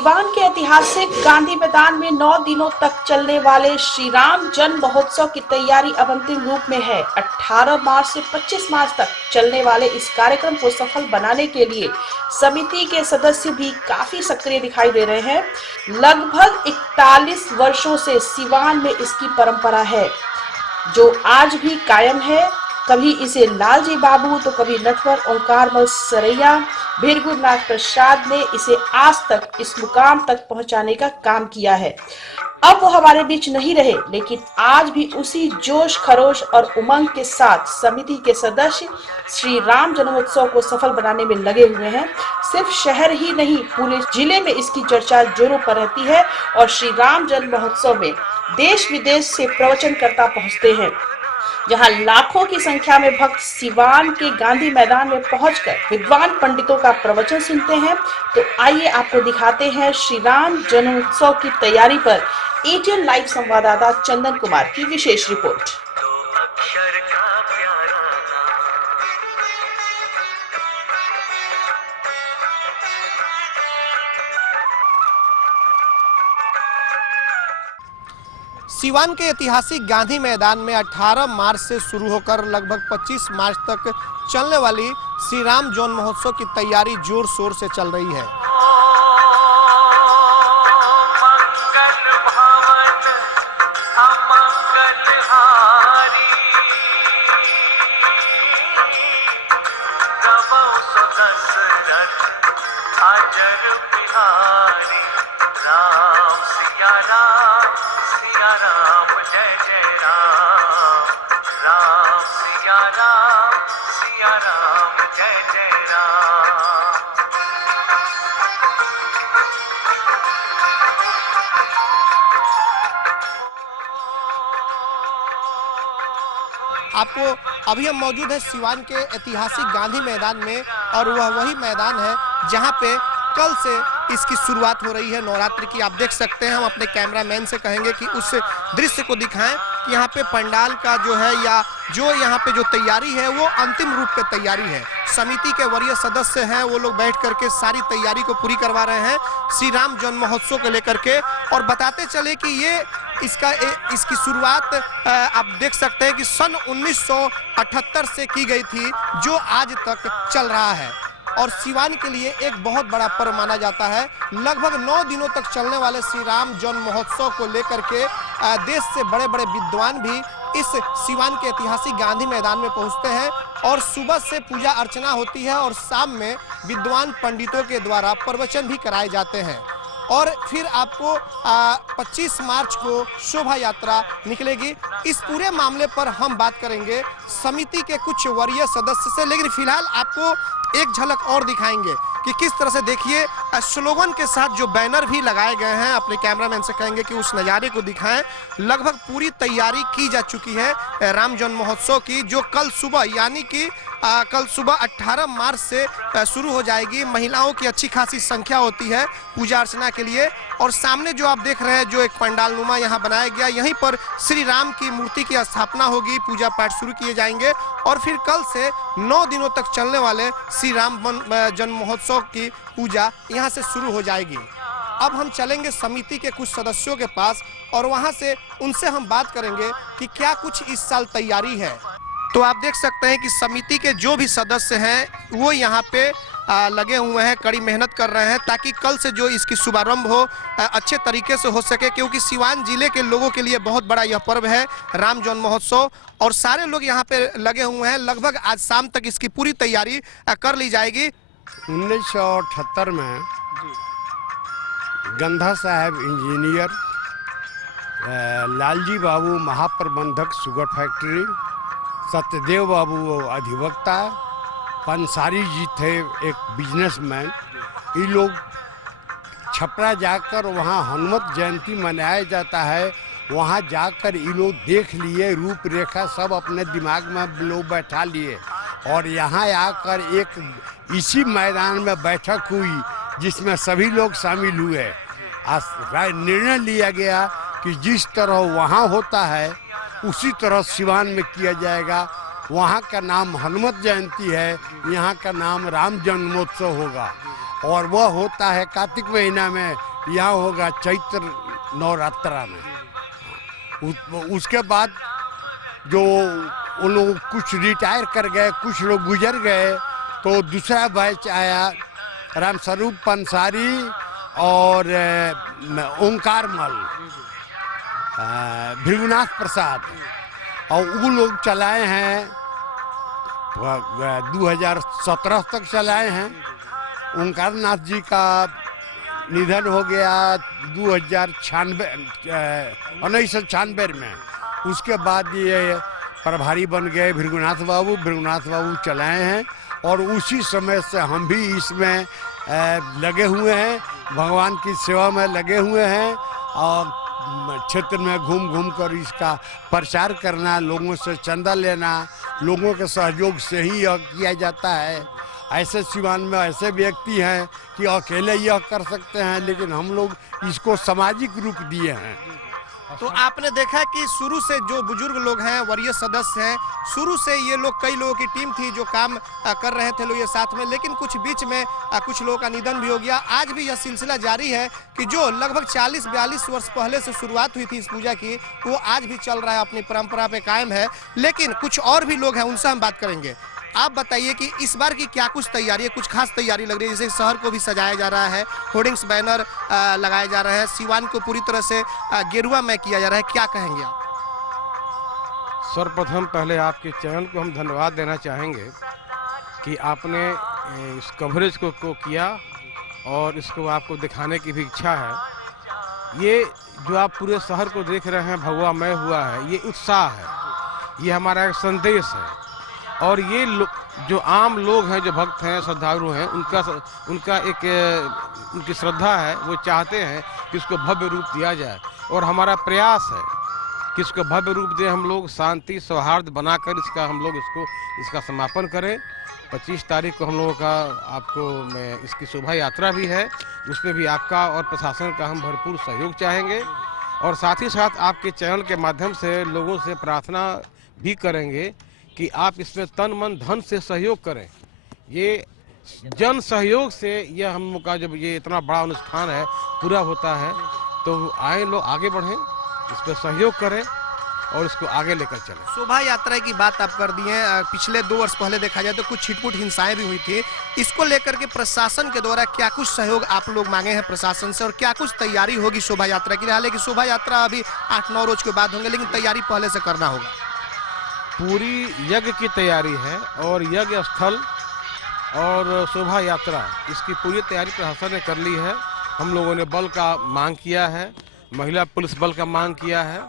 सिवान के ऐतिहासिक गांधी मैदान में 9 दिनों तक चलने वाले श्री राम जन्म महोत्सव की तैयारी अब अंतिम रूप में है। 18 मार्च से 25 मार्च तक चलने वाले इस कार्यक्रम को सफल बनाने के लिए समिति के सदस्य भी काफी सक्रिय दिखाई दे रहे हैं। लगभग 41 वर्षों से सिवान में इसकी परंपरा है, जो आज भी कायम है। कभी इसे लालजी बाबू तो कभी नटवर ओंकारमल सरैया, भीरगुरनाथ प्रसाद ने इसे आज तक इस मुकाम तक पहुंचाने का काम किया है। अब वो हमारे बीच नहीं रहे, लेकिन आज भी उसी जोश खरोश और उमंग के साथ समिति के सदस्य श्री राम जन्मोत्सव को सफल बनाने में लगे हुए हैं। सिर्फ शहर ही नहीं, पूरे जिले में इसकी चर्चा जोरों पर रहती है और श्री राम जन्म महोत्सव में देश विदेश से प्रवचनकर्ता पहुंचते हैं। जहां लाखों की संख्या में भक्त सिवान के गांधी मैदान में पहुंचकर विद्वान पंडितों का प्रवचन सुनते हैं। तो आइए आपको दिखाते हैं श्री राम जन्मोत्सव की तैयारी पर एटीएन लाइव संवाददाता चंदन कुमार की विशेष रिपोर्ट। सिवान के ऐतिहासिक गांधी मैदान में 18 मार्च से शुरू होकर लगभग 25 मार्च तक चलने वाली श्री राम जन्म महोत्सव की तैयारी जोर शोर से चल रही है। आपको अभी हम मौजूद है सिवान के ऐतिहासिक गांधी मैदान में, और वह वही मैदान है जहां पे कल से इसकी शुरुआत हो रही है नवरात्रि की। आप देख सकते हैं, हम अपने कैमरामैन से कहेंगे कि उस दृश्य को दिखाएं कि यहाँ पे पंडाल का जो है या जो यहाँ पे जो तैयारी है वो अंतिम रूप पे तैयारी है। समिति के वरीय सदस्य हैं, वो लोग बैठ करके सारी तैयारी को पूरी करवा रहे हैं श्री राम जन्म महोत्सव को लेकर के। और बताते चले कि ये इसकी शुरुआत आप देख सकते हैं कि सन 1978 से की गई थी, जो आज तक चल रहा है और सिवान के लिए एक बहुत बड़ा पर्व माना जाता है। लगभग 9 दिनों तक चलने वाले श्री राम जन्म महोत्सव को लेकर के देश से बड़े बड़े विद्वान भी इस सिवान के ऐतिहासिक गांधी मैदान में पहुंचते हैं और सुबह से पूजा अर्चना होती है और शाम में विद्वान पंडितों के द्वारा प्रवचन भी कराए जाते हैं। और फिर आपको 25 मार्च को शोभा यात्रा निकलेगी। इस पूरे मामले पर हम बात करेंगे समिति के कुछ वरीय सदस्य से, लेकिन फिलहाल आपको एक झलक और दिखाएंगे कि किस तरह से, देखिए स्लोगन के साथ जो बैनर भी लगाए गए हैं। अपने कैमरामैन से कहेंगे कि उस नज़ारे को दिखाएं। लगभग पूरी तैयारी की जा चुकी है राम जन्म महोत्सव की, जो कल सुबह यानी कि कल सुबह 18 मार्च से शुरू हो जाएगी। महिलाओं की अच्छी खासी संख्या होती है पूजा अर्चना के लिए। और सामने जो आप देख रहे हैं, जो एक पंडाल नुमा यहाँ बनाया गया, यहीं पर श्री राम की मूर्ति की स्थापना होगी, पूजा पाठ शुरू किए जाएंगे और फिर कल से 9 दिनों तक चलने वाले श्री राम जन्म महोत्सव की पूजा यहाँ से शुरू हो जाएगी। अब हम चलेंगे समिति के कुछ सदस्यों के पास और वहाँ से उनसे हम बात करेंगे कि क्या कुछ इस साल तैयारी है। तो आप देख सकते हैं कि समिति के जो भी सदस्य हैं वो यहाँ पे लगे हुए हैं, कड़ी मेहनत कर रहे हैं ताकि कल से जो इसकी शुभारंभ हो अच्छे तरीके से हो सके, क्योंकि सिवान जिले के लोगों के लिए बहुत बड़ा यह पर्व है राम जन्म महोत्सव। और सारे लोग यहाँ पे लगे हुए हैं। लगभग आज शाम तक इसकी पूरी तैयारी कर ली जाएगी। 1978 में गंधा साहब इंजीनियर, लालजी बाबू महाप्रबंधक शुगर फैक्ट्री, सत्यदेव बाबू अधिवक्ता, पंसारी जी थे एक बिजनेसमैन। ये लोग छपरा जाकर वहाँ हनुमत जयंती मनाया जाता है, वहाँ जाकर ये लोग देख लिए, रूपरेखा सब अपने दिमाग में लोग बैठा लिए और यहाँ आकर एक इसी मैदान में बैठक हुई जिसमें सभी लोग शामिल हुए। निर्णय लिया गया कि जिस तरह वहाँ होता है उसी तरह सिवान में किया जाएगा। वहाँ का नाम हनुमत जयंती है, यहाँ का नाम राम जन्मोत्सव होगा और वह होता है कार्तिक महीना में यहाँ होगा चैत्र नवरात्रा में। उसके बाद जो उन लोग कुछ रिटायर कर गए, कुछ लोग गुजर गए, तो दूसरा बैच आया रामस्वरूप पंसारी और ओंकारमल, भृगुनाथ प्रसाद, और वो लोग चलाए हैं 2017 तक चलाए हैं। ओंकार नाथ जी का निधन हो गया 1996 में। उसके बाद ये प्रभारी बन गए भृगुनाथ बाबू चलाए हैं, और उसी समय से हम भी इसमें लगे हुए हैं, भगवान की सेवा में लगे हुए हैं, और क्षेत्र में घूम घूम कर इसका प्रचार करना, लोगों से चंदा लेना, लोगों के सहयोग से ही यह किया जाता है। ऐसे सिवान में ऐसे व्यक्ति हैं कि अकेले यह कर सकते हैं, लेकिन हम लोग इसको सामाजिक रूप दिए हैं। तो आपने देखा कि शुरू से जो बुजुर्ग लोग हैं, वरीय सदस्य हैं, शुरू से ये लोग, कई लोगों की टीम थी जो काम कर रहे थे लोग ये साथ में, लेकिन कुछ बीच में कुछ लोगों का निधन भी हो गया। आज भी यह सिलसिला जारी है कि जो लगभग 40-42 वर्ष पहले से शुरुआत हुई थी इस पूजा की, वो आज भी चल रहा है, अपनी परंपरा पे कायम है। लेकिन कुछ और भी लोग हैं, उनसे हम बात करेंगे। आप बताइए कि इस बार की क्या कुछ तैयारी है, कुछ खास तैयारी लग रही है? जैसे शहर को भी सजाया जा रहा है, होर्डिंग्स बैनर लगाए जा रहे हैं, सिवान को पूरी तरह से गेरुआ में किया जा रहा है, क्या कहेंगे आप? सर्वप्रथम पहले आपके चैनल को हम धन्यवाद देना चाहेंगे कि आपने इस कवरेज को किया, और इसको आपको दिखाने की भी इच्छा है। ये जो आप पूरे शहर को देख रहे हैं भगवामय हुआ है, ये उत्साह है, ये हमारा एक संदेश है। और ये जो आम लोग हैं, जो भक्त हैं, श्रद्धालु हैं, उनका एक उनकी श्रद्धा है, वो चाहते हैं कि इसको भव्य रूप दिया जाए, और हमारा प्रयास है कि इसको भव्य रूप दे। हम लोग शांति सौहार्द बनाकर हम लोग इसका समापन करें। 25 तारीख को हम लोगों का मैं इसकी शोभा यात्रा भी है, उसमें भी आपका और प्रशासन का हम भरपूर सहयोग चाहेंगे, और साथ ही साथ आपके चैनल के माध्यम से लोगों से प्रार्थना भी करेंगे कि आप इसमें तन मन धन से सहयोग करें। ये जन सहयोग से यह हम लोग का जब ये इतना बड़ा अनुष्ठान है पूरा होता है, तो आए लोग आगे बढ़ें, इस पर सहयोग करें और इसको आगे लेकर चलें। शोभा यात्रा की बात आप कर दिए। पिछले 2 वर्ष पहले देखा जाए तो कुछ छिटपुट हिंसाएं भी हुई थी। इसको लेकर के प्रशासन के द्वारा क्या कुछ सहयोग आप लोग मांगे हैं प्रशासन से, और क्या कुछ तैयारी होगी शोभा यात्रा की? हालांकि शोभा यात्रा अभी 8-9 रोज के बाद होंगे, लेकिन तैयारी पहले से करना होगा। पूरी यज्ञ की तैयारी है, और यज्ञ स्थल और शोभा यात्रा, इसकी पूरी तैयारी प्रशासन ने कर ली है। हम लोगों ने बल का मांग किया है, महिला पुलिस बल का मांग किया है,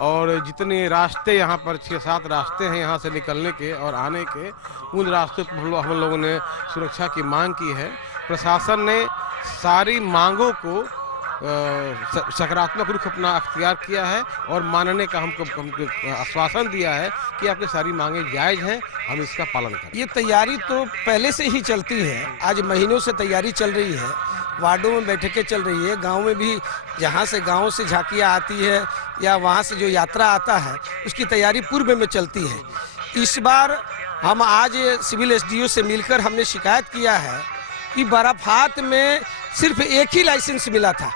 और जितने रास्ते यहाँ पर 6-7 रास्ते हैं यहाँ से निकलने के और आने के, उन रास्तों पर हम लोगों ने सुरक्षा की मांग की है। प्रशासन ने सारी मांगों को सकारात्मक रुख अपना अख्तियार किया है, और मानने का हमको आश्वासन दिया है कि आपकी सारी मांगें जायज़ हैं, हम इसका पालन करें। ये तैयारी तो पहले से ही चलती है, आज महीनों से तैयारी चल रही है, वार्डों में बैठकें चल रही है, गांव में भी जहां से गांव से झांकियां आती है या वहां से जो यात्रा आता है, उसकी तैयारी पूर्व में चलती है। इस बार हम आज सिविल एसडीओ से मिलकर हमने शिकायत किया है कि बराफात में सिर्फ एक ही लाइसेंस मिला था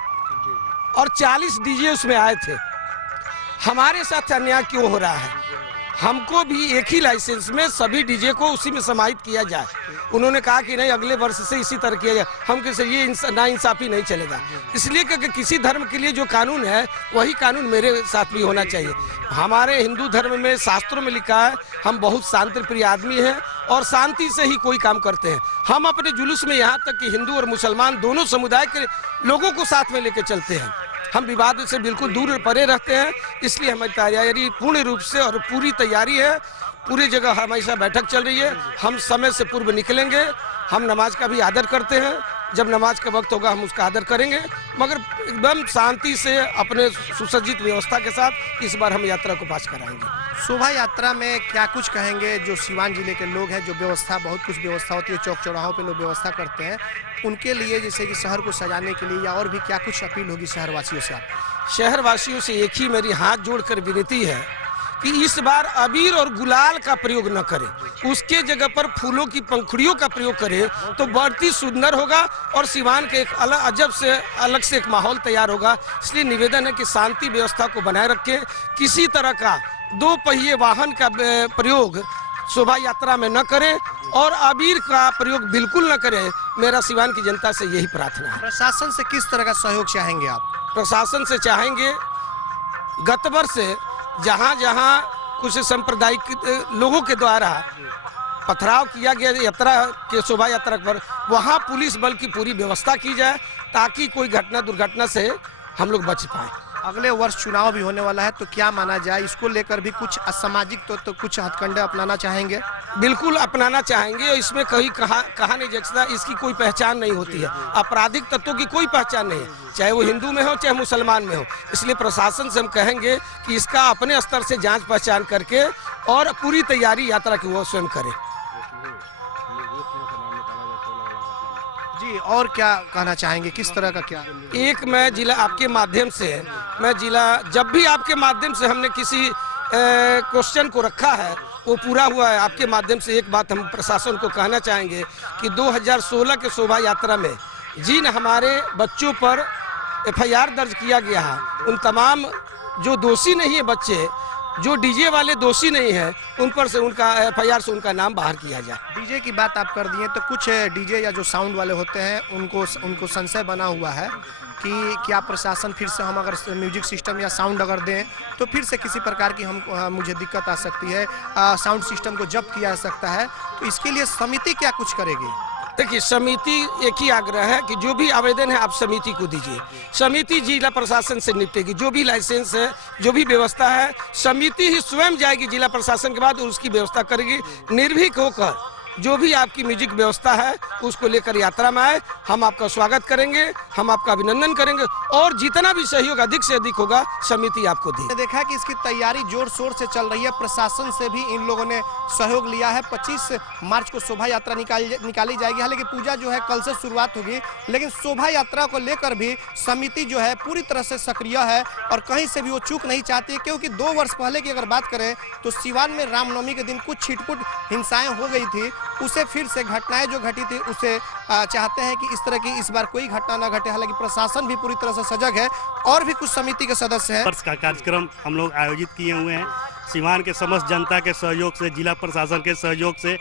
और 40 डीजे उसमें आए थे। हमारे साथ अन्याय क्यों हो रहा है? हमको भी एक ही लाइसेंस में सभी डीजे को उसी में समाहित किया जाए। उन्होंने कहा कि नहीं, अगले वर्ष से इसी तरह किया जाए। हम कैसे, ये नाइंसाफी नहीं चलेगा। इसलिए कि किसी धर्म के लिए जो कानून है वही कानून मेरे साथ भी होना चाहिए। हमारे हिंदू धर्म में शास्त्रों में लिखा है, हम बहुत शांति प्रिय आदमी हैं और शांति से ही कोई काम करते हैं। हम अपने जुलूस में यहाँ तक कि हिंदू और मुसलमान दोनों समुदाय के लोगों को साथ में लेकर चलते हैं। हम विवाद से बिल्कुल दूर परे रहते हैं, इसलिए हमारी तैयारी पूर्ण रूप से और पूरी तैयारी है। पूरी जगह हमेशा बैठक चल रही है। हम समय से पूर्व निकलेंगे। हम नमाज का भी आदर करते हैं, जब नमाज का वक्त होगा हम उसका आदर करेंगे, मगर एकदम शांति से अपने सुसज्जित व्यवस्था के साथ इस बार हम यात्रा को पास कराएंगे। शोभा यात्रा में क्या कुछ कहेंगे? जो सिवान जिले के लोग हैं, जो व्यवस्था, बहुत कुछ व्यवस्था होती है, चौक चौराहों पे लोग व्यवस्था करते हैं, उनके लिए जैसे कि शहर को सजाने के लिए, या और भी क्या कुछ अपील होगी शहरवासियों से? आप शहरवासियों से एक ही मेरी हाथ जोड़कर विनती है कि इस बार अबीर और गुलाल का प्रयोग न करें, उसके जगह पर फूलों की पंखुड़ियों का प्रयोग करें तो बढ़ती सुंदर होगा और सिवान के एक अलग से एक माहौल तैयार होगा। इसलिए निवेदन है कि शांति व्यवस्था को बनाए रखें, किसी तरह का 2 पहिए वाहन का प्रयोग शोभा यात्रा में न करें और अबीर का प्रयोग बिल्कुल न करें। मेरा सिवान की जनता से यही प्रार्थना है। प्रशासन से किस तरह का सहयोग चाहेंगे आप? प्रशासन से चाहेंगे गत वर्ष जहाँ जहाँ कुछ सांप्रदायिक लोगों के द्वारा पथराव किया गया यात्रा के शोभा यात्रा पर, वहाँ पुलिस बल की पूरी व्यवस्था की जाए ताकि कोई दुर्घटना से हम लोग बच पाए। अगले वर्ष चुनाव भी होने वाला है, तो क्या माना जाए, इसको लेकर भी कुछ असामाजिक तो कुछ हथकंडे अपनाना चाहेंगे? बिल्कुल अपनाना चाहेंगे। इसमें कहीं कहा नहीं जा सकता, इसकी कोई पहचान नहीं होती है। आपराधिक तत्वों की कोई पहचान नहीं है, चाहे वो हिंदू में हो चाहे मुसलमान में हो। इसलिए प्रशासन से हम कहेंगे कि इसका अपने स्तर से जांच पहचान करके और पूरी तैयारी यात्रा की वो स्वयं करे। जी, और क्या कहना चाहेंगे, किस तरह का क्या? एक मैं जिला आपके माध्यम से जब भी आपके माध्यम से हमने किसी क्वेश्चन को रखा है वो पूरा हुआ है। आपके माध्यम से एक बात हम प्रशासन को कहना चाहेंगे कि 2016 के शोभा यात्रा में जिन हमारे बच्चों पर FIR दर्ज किया गया है, उन तमाम जो दोषी नहीं है बच्चे, जो डीजे वाले दोषी नहीं है, उन पर से उनका FIR से उनका नाम बाहर किया जाए। डीजे की बात आप कर दिए, तो कुछ डीजे या जो साउंड वाले होते हैं उनको संशय बना हुआ है कि क्या प्रशासन फिर से हम अगर म्यूजिक सिस्टम या साउंड अगर दें तो फिर से किसी प्रकार की मुझे दिक्कत आ सकती है, साउंड सिस्टम को जब्त किया जा सकता है, तो इसके लिए समिति क्या कुछ करेगी? देखिए, समिति एक ही आग्रह है कि जो भी आवेदन है आप समिति को दीजिए, समिति जिला प्रशासन से निपटेगी। जो भी लाइसेंस है, जो भी व्यवस्था है, समिति ही स्वयं जाएगी जिला प्रशासन के बाद और उसकी व्यवस्था करेगी। निर्भीक होकर जो भी आपकी म्यूजिक व्यवस्था है उसको लेकर यात्रा में आए, हम आपका स्वागत करेंगे, हम आपका अभिनंदन करेंगे और जितना भी सहयोग अधिक से अधिक होगा समिति आपको दी। देखा कि इसकी तैयारी जोर शोर से चल रही है, प्रशासन से भी इन लोगों ने सहयोग लिया है। 25 मार्च को शोभा यात्रा निकाली जाएगी। हालांकि पूजा जो है कल से शुरुआत होगी, लेकिन शोभा यात्रा को लेकर भी समिति जो है पूरी तरह से सक्रिय है और कहीं से भी वो चूक नहीं चाहती, क्योंकि 2 वर्ष पहले की अगर बात करें तो सिवान में रामनवमी के दिन कुछ छिटपुट हिंसाएं हो गई थी, उसे फिर से घटनाएं जो घटी थी उसे चाहते हैं कि इस तरह की इस बार कोई घटना न घटे। हालांकि प्रशासन भी पूरी तरह से सजग है और भी कुछ समिति के सदस्य हैं। वर्ष का कार्यक्रम हम लोग आयोजित किए हुए हैं सिवान के समस्त जनता के सहयोग से, जिला प्रशासन के सहयोग से,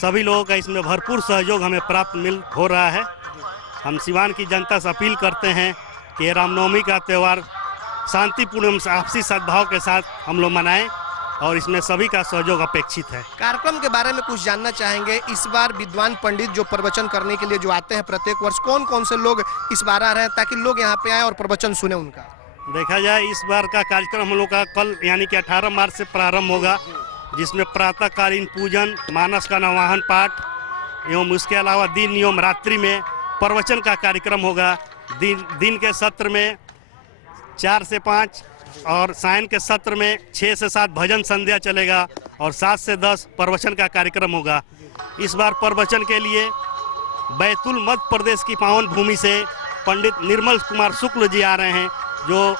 सभी लोगों का इसमें भरपूर सहयोग हमें प्राप्त हो रहा है। हम सिवान की जनता से अपील करते हैं कि रामनवमी का त्यौहार शांतिपूर्ण आपसी सद्भाव के साथ हम लोग मनाएं और इसमें सभी का सहयोग अपेक्षित है। कार्यक्रम के बारे में कुछ जानना चाहेंगे। इस बार विद्वान पंडित जो प्रवचन करने के लिए जो आते हैं प्रत्येक वर्ष, कौन कौन से लोग इस बार आ रहे हैं ताकि लोग यहाँ पे आए और प्रवचन सुने उनका? देखा जाए इस बार का कार्यक्रम हम लोग का कल यानी कि 18 मार्च से प्रारंभ होगा, जिसमें प्रातःकालीन पूजन, मानस का नवाहन पाठ एवं उसके अलावा दिन एवं रात्रि में प्रवचन का कार्यक्रम होगा। दिन के सत्र में 4 से 5 और सायं के सत्र में 6 से 7 भजन संध्या चलेगा और 7 से 10 प्रवचन का कार्यक्रम होगा। इस बार प्रवचन के लिए बैतूल मध्य प्रदेश की पावन भूमि से पंडित निर्मल कुमार शुक्ल जी आ रहे हैं, जो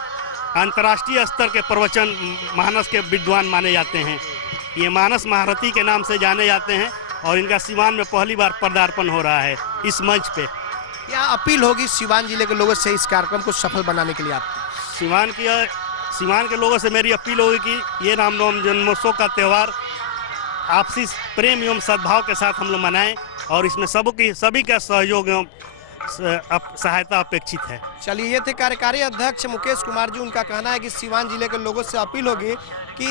अंतर्राष्ट्रीय स्तर के प्रवचन मानस के विद्वान माने जाते हैं। ये मानस महारथी के नाम से जाने जाते हैं और इनका सिवान में पहली बार पदार्पण हो रहा है इस मंच पे। क्या अपील होगी सिवान जिले के लोगों से इस कार्यक्रम को सफल बनाने के लिए? आपकी सिवान के लोगों से मेरी अपील होगी कि ये रामनवमी जन्मोत्सव का त्यौहार आपसी प्रेम एवं सद्भाव के साथ हम लोग मनाएं और इसमें सभी का सहयोग एवं सहायता अपेक्षित है। चलिए, ये थे कार्यकारी अध्यक्ष मुकेश कुमार जी। उनका कहना है कि सिवान जिले के लोगों से अपील होगी कि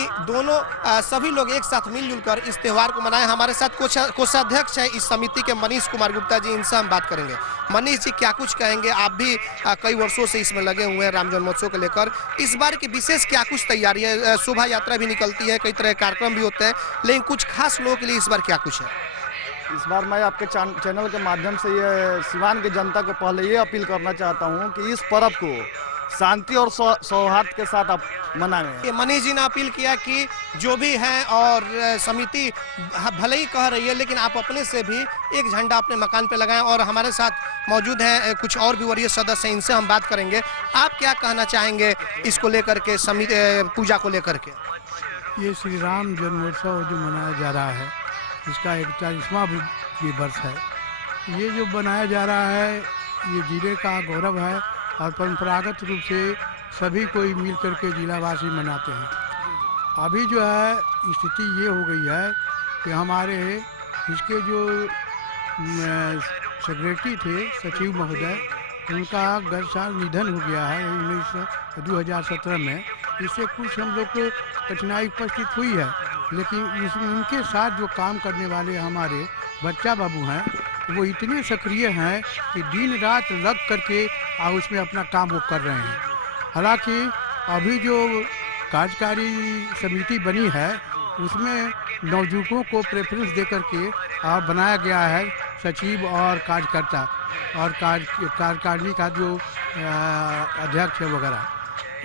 सभी लोग एक साथ मिलजुल कर इस त्यौहार को मनाएं। हमारे साथ कोषाध्यक्ष है इस समिति के मनीष कुमार गुप्ता जी, इनसे हम बात करेंगे। मनीष जी, क्या कुछ कहेंगे? आप भी कई वर्षों से इसमें लगे हुए हैं राम जन्मोत्सव को लेकर। इस बार की विशेष क्या कुछ तैयारी है? शोभा यात्रा भी निकलती है, कई तरह के कार्यक्रम भी होते हैं, लेकिन कुछ खास लोगों के लिए इस बार क्या कुछ है? इस बार मैं आपके चैनल के माध्यम से ये सिवान की जनता को पहले ये अपील करना चाहता हूँ कि इस पर्व को शांति और सौहार्द के साथ आप मनाएं। मनीष जी ने अपील किया कि जो भी हैं और समिति भले ही कह रही है, लेकिन आप अपने से भी एक झंडा अपने मकान पे लगाएं। और हमारे साथ मौजूद हैं कुछ और भी वरीय सदस्य, इनसे हम बात करेंगे। आप क्या कहना चाहेंगे इसको लेकर के, समिति पूजा को लेकर के? ये श्री राम जन्मोत्सव जो मनाया जा रहा है, इसका 41वां भी वर्ष है। ये जो बनाया जा रहा है, ये जिले का गौरव है और परंपरागत रूप से सभी कोई मिल करके जिलावासी मनाते हैं। अभी जो है स्थिति ये हो गई है कि हमारे इसके जो सेक्रेटरी थे, सचिव महोदय, उनका गत साल निधन हो गया है 2017 में। इससे कुछ हम लोग को कठिनाई उपस्थित हुई है, लेकिन उनके साथ जो काम करने वाले हमारे बच्चा बाबू हैं, वो इतने सक्रिय हैं कि दिन रात लग करके उसमें अपना काम वो कर रहे हैं। हालांकि अभी जो कार्यकारी समिति बनी है, उसमें नवयुवकों को प्रेफरेंस दे करके बनाया गया है सचिव और कार्यकर्ता और कार्यकारिणी का जो अध्यक्ष है वगैरह।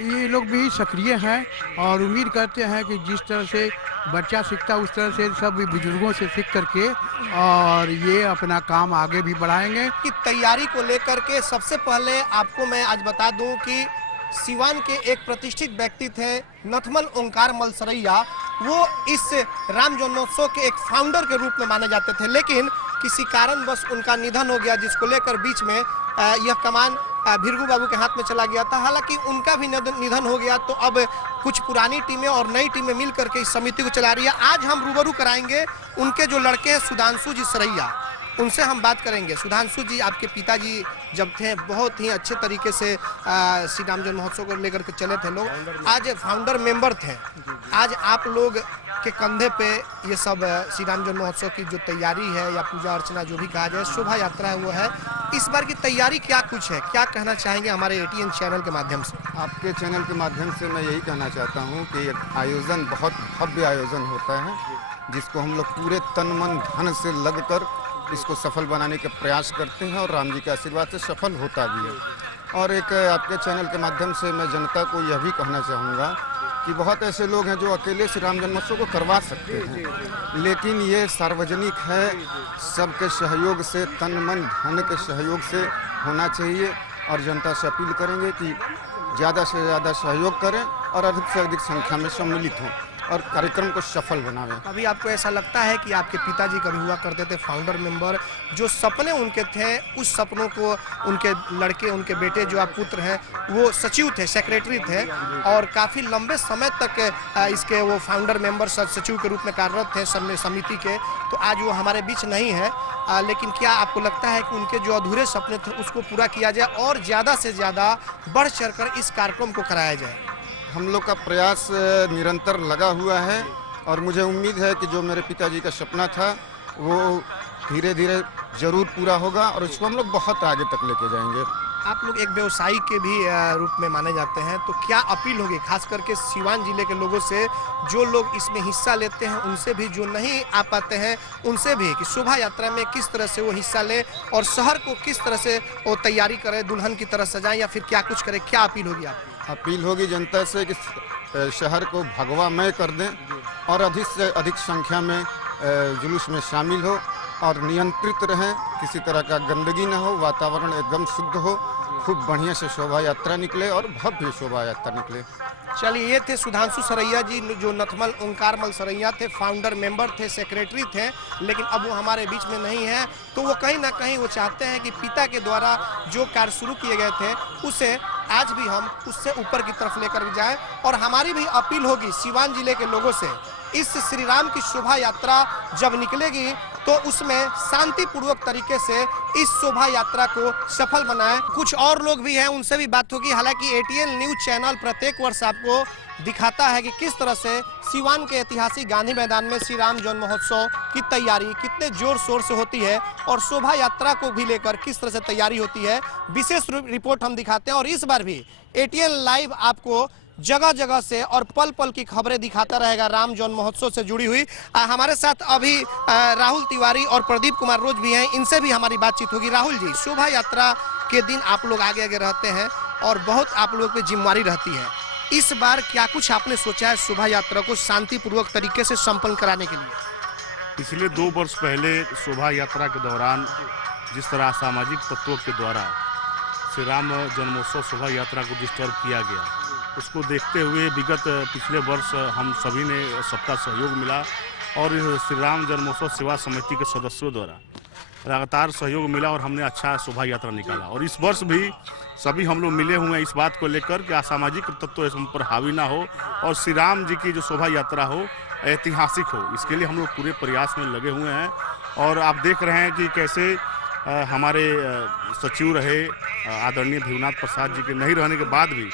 ये लोग भी सक्रिय हैं और उम्मीद करते हैं कि जिस तरह से बच्चा सीखता उस तरह से सब बुजुर्गों से सीख करके और ये अपना काम आगे भी बढ़ाएंगे। की तैयारी को लेकर के सबसे पहले आपको मैं आज बता दूं कि सिवान के एक प्रतिष्ठित व्यक्ति थे नथमल ओंकार मलसरैया। वो इस राम जन्मोत्सव के एक फाउंडर के रूप में माने जाते थे, लेकिन किसी कारणवश उनका निधन हो गया, जिसको लेकर बीच में यह कमान भिरगू बाबू के हाथ में चला गया था। हालांकि उनका भी निधन हो गया, तो अब कुछ पुरानी टीमें और नई टीमें मिल करके इस समिति को चला रही है। आज हम रूबरू कराएंगे उनके जो लड़के हैं सुधांशु जी सरैया, उनसे हम बात करेंगे। सुधांशु जी, आपके पिताजी जब थे बहुत ही अच्छे तरीके से श्री राम जन्म महोत्सव को लेकर के चले थे लोग, आज फाउंडर मेंबर थे। आज आप लोग के कंधे पे ये सब श्री राम जन्म महोत्सव की जो तैयारी है या पूजा अर्चना जो भी कहा जाए, शोभा यात्रा है वो है, इस बार की तैयारी क्या कुछ है, क्या कहना चाहेंगे हमारे एटीएन चैनल के माध्यम से? आपके चैनल के माध्यम से मैं यही कहना चाहता हूँ कि आयोजन बहुत भव्य आयोजन होता है, जिसको हम लोग पूरे तन मन धन से लगकर इसको सफल बनाने के प्रयास करते हैं और राम जी के आशीर्वाद से सफल होता भी है। और एक आपके चैनल के माध्यम से मैं जनता को यह भी कहना चाहूँगा कि बहुत ऐसे लोग हैं जो अकेले श्री राम जन्मोत्सव को करवा सकते हैं, लेकिन ये सार्वजनिक है, सबके सहयोग से, तन मन धन के सहयोग से होना चाहिए। और जनता से अपील करेंगे कि ज़्यादा से ज़्यादा सहयोग करें और अधिक से अधिक संख्या में सम्मिलित हों और कार्यक्रम को सफल बनावें। अभी आपको ऐसा लगता है कि आपके पिताजी कभी हुआ करते थे फाउंडर मेंबर, जो सपने उनके थे उस सपनों को उनके लड़के, उनके बेटे जो आप पुत्र हैं, वो सचिव थे, सेक्रेटरी थे और काफ़ी लंबे समय तक इसके वो फाउंडर मेंबर सचिव के रूप में कार्यरत थे समिति के, तो आज वो हमारे बीच नहीं है। लेकिन क्या आपको लगता है कि उनके जो अधूरे सपने थे उसको पूरा किया जाए और ज़्यादा से ज़्यादा बढ़ चढ़कर इस कार्यक्रम को कराया जाए? हम लोग का प्रयास निरंतर लगा हुआ है और मुझे उम्मीद है कि जो मेरे पिताजी का सपना था वो धीरे धीरे जरूर पूरा होगा और इसको हम लोग बहुत आगे तक लेके जाएंगे। आप लोग एक व्यवसायी के भी रूप में माने जाते हैं, तो क्या अपील होगी खास करके सिवान जिले के लोगों से, जो लोग इसमें हिस्सा लेते हैं उनसे भी, जो नहीं आ पाते हैं उनसे भी, कि शोभा यात्रा में किस तरह से वो हिस्सा ले और शहर को किस तरह से वो तैयारी करे, दुल्हन की तरह सजाएं या फिर क्या कुछ करे? क्या अपील होगी आपकी? अपील होगी जनता से कि शहर को भगवामय कर दें और अधिक से अधिक संख्या में जुलूस में शामिल हो और नियंत्रित रहें, किसी तरह का गंदगी न हो, वातावरण एकदम शुद्ध हो, खूब बढ़िया से शोभा यात्रा निकले और भव्य शोभा यात्रा निकले। चलिए, ये थे सुधांशु सरैया जी, जो नथमल ओंकार मलसरैया थे, फाउंडर मेंबर थे, सेक्रेटरी थे, लेकिन अब वो हमारे बीच में नहीं है। तो वो कहीं ना कहीं वो चाहते हैं कि पिता के द्वारा जो कार्य शुरू किए गए थे उसे आज भी हम उससे ऊपर की तरफ लेकर जाएं। और हमारी भी अपील होगी सिवान जिले के लोगों से, इस श्री राम की शोभा यात्रा जब निकलेगी तो उसमें शांतिपूर्वक तरीके से इस शोभा यात्रा को सफल बनाएं। कुछ और लोग भी हैं, उनसे भी बात होगी। हालांकि एटीएन न्यूज चैनल प्रत्येक वर्ष आपको दिखाता है कि किस तरह से सिवान के ऐतिहासिक गांधी मैदान में श्री राम जन्म महोत्सव की तैयारी कितने जोर शोर से होती है और शोभा यात्रा को भी लेकर किस तरह से तैयारी होती है, विशेष रिपोर्ट हम दिखाते हैं। और इस बार भी एटीएन लाइव आपको जगह जगह से और पल पल की खबरें दिखाता रहेगा राम जन्म महोत्सव से जुड़ी हुई। हमारे साथ अभी राहुल तिवारी और प्रदीप कुमार रोज भी हैं, इनसे भी हमारी बातचीत होगी। राहुल जी, शोभा यात्रा के दिन आप लोग आगे आगे रहते हैं और बहुत आप लोग पे जिम्मेवारी रहती है, इस बार क्या कुछ आपने सोचा है शोभा यात्रा को शांतिपूर्वक तरीके से संपन्न कराने के लिए? पिछले 2 वर्ष पहले शोभा यात्रा के दौरान जिस तरह असामाजिक तत्वों के द्वारा श्री राम जन्मोत्सव शोभा यात्रा को डिस्टर्ब किया गया, उसको देखते हुए विगत पिछले वर्ष हम सभी ने सबका सहयोग मिला और इस श्री राम जन्मोत्सव सेवा समिति के सदस्यों द्वारा लगातार सहयोग मिला और हमने अच्छा शोभा यात्रा निकाला। और इस वर्ष भी सभी हम लोग मिले हुए हैं इस बात को लेकर कि असामाजिक तत्व इस पर हावी ना हो और श्री राम जी की जो शोभा यात्रा हो ऐतिहासिक हो, इसके लिए हम लोग पूरे प्रयास में लगे हुए हैं। और आप देख रहे हैं कि कैसे हमारे सचिव रहे आदरणीय भिवनाथ प्रसाद जी के नहीं रहने के बाद भी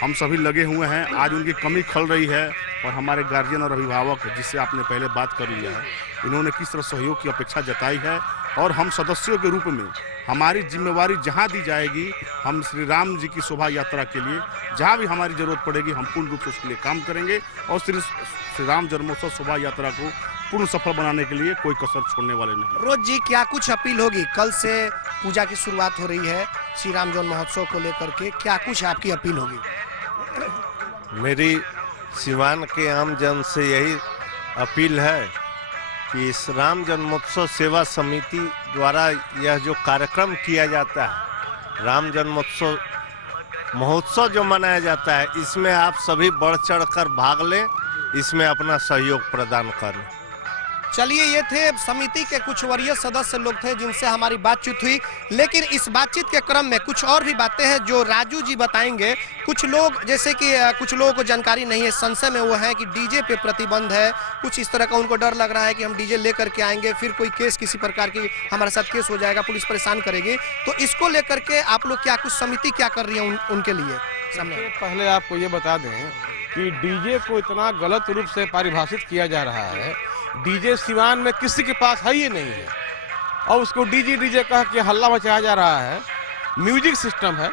हम सभी लगे हुए हैं। आज उनकी कमी खल रही है और हमारे गार्जियन और अभिभावक जिससे आपने पहले बात कर लिया है, इन्होंने किस तरह सहयोग की अपेक्षा जताई है और हम सदस्यों के रूप में हमारी जिम्मेवारी जहां दी जाएगी, हम श्री राम जी की शोभा यात्रा के लिए जहां भी हमारी जरूरत पड़ेगी हम पूर्ण रूप से उसके लिए काम करेंगे और श्री राम जन्मोत्सव शोभा यात्रा को पूर्ण सफल बनाने के लिए कोई कसर छोड़ने वाले नहीं। रोज जी, क्या कुछ अपील होगी? कल से पूजा की शुरुआत हो रही है श्री राम जन्म महोत्सव को लेकर के, क्या कुछ आपकी अपील होगी? मेरी सिवान के आम जन से यही अपील है कि इस राम जन्मोत्सव सेवा समिति द्वारा यह जो कार्यक्रम किया जाता है, राम जन्मोत्सव महोत्सव जो मनाया जाता है, इसमें आप सभी बढ़ चढ़कर भाग लें, इसमें अपना सहयोग प्रदान करें। चलिए, ये थे समिति के कुछ वरीय सदस्य लोग थे जिनसे हमारी बातचीत हुई, लेकिन इस बातचीत के क्रम में कुछ और भी बातें हैं जो राजू जी बताएंगे। कुछ लोग, जैसे कि कुछ लोगों को जानकारी नहीं है, संशय में वो है कि डीजे पे प्रतिबंध है, कुछ इस तरह का उनको डर लग रहा है कि हम डीजे लेकर के आएंगे फिर कोई केस, किसी प्रकार की हमारे साथ केस हो जाएगा, पुलिस परेशान करेगी। तो इसको लेकर के आप लोग क्या कुछ समिति क्या कर रही है उनके लिए? पहले आपको ये बता दें कि डीजे को इतना गलत रूप से परिभाषित किया जा रहा है। डीजे सिवान में किसी के पास है ही नहीं है और उसको डीजे कह के हल्ला मचाया जा रहा है। म्यूजिक सिस्टम है,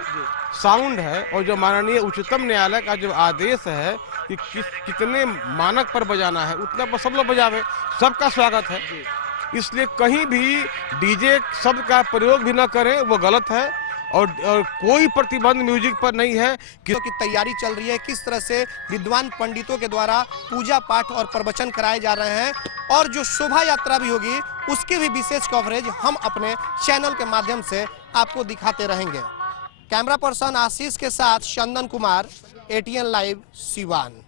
साउंड है और जो माननीय उच्चतम न्यायालय का जो आदेश है कि कितने मानक पर बजाना है उतना पर सब लोग बजावे, सबका स्वागत है। इसलिए कहीं भी डीजे शब्द का प्रयोग भी न करें, वो गलत है और कोई प्रतिबंध म्यूजिक पर नहीं है। की तैयारी चल रही है, किस तरह से विद्वान पंडितों के द्वारा पूजा पाठ और प्रवचन कराए जा रहे हैं और जो शोभा यात्रा भी होगी उसकी भी विशेष कवरेज हम अपने चैनल के माध्यम से आपको दिखाते रहेंगे। कैमरा पर्सन आशीष के साथ चंदन कुमार, ATN लाइव सिवान।